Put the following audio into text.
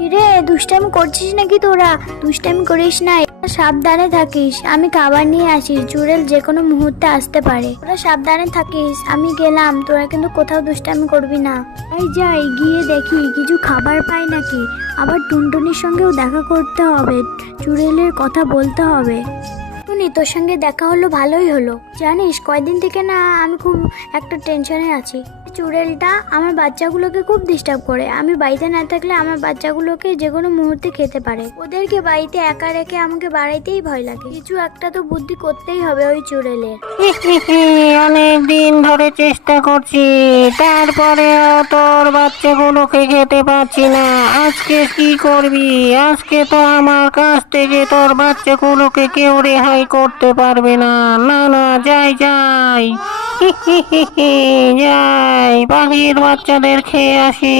কিরে, দুষ্টামি করছিস নাকি তোরা? দুষ্টামি করিস না, সাবধানে থাকিস। আমি খাবার নিয়ে আসি, চুড়েল যে কোনো মুহূর্তে আসতে পারে। তোরা সাবধানে থাকিস, আমি গেলাম। তোরা কিন্তু কোথাও দুষ্টামি করবি না। এই যাই, গিয়ে দেখি কিছু খাবার পাই নাকি। আবার টুনটুনির সঙ্গেও দেখা করতে হবে, চুড়েলের কথা বলতে হবে। টুনি, তোর সঙ্গে দেখা হলো, ভালোই হলো। জানিস, কয়দিন থেকে না আমি খুব একটা টেনশনে আছি। চুড়েলটা আমার বাচ্চাগুলোকে খুব ডিস্টার্ব করে। আমি বাড়িতে না থাকলে আমার বাচ্চাগুলোকে যে কোনো মুহূর্তে খেতে পারে। ওদেরকে বাড়িতে একা রেখে আমাকে বাড়াইতেই ভয় লাগে। কিছু একটা তো বুদ্ধি করতেই হবে ওই চুড়েলের। অনেক দিন ধরে চেষ্টা করছি, তারপরেও তোর বাচ্চাগুলোকে খেতে পারছি না। আজকে কি করবি? আজকে তো আমার কাছ থেকে তোর বাচ্চাগুলোকে কেউ রেহাই করতে পারবে না। না না, যাই যাই, যাই, পাখির বাচ্চাদের খেয়ে আসি।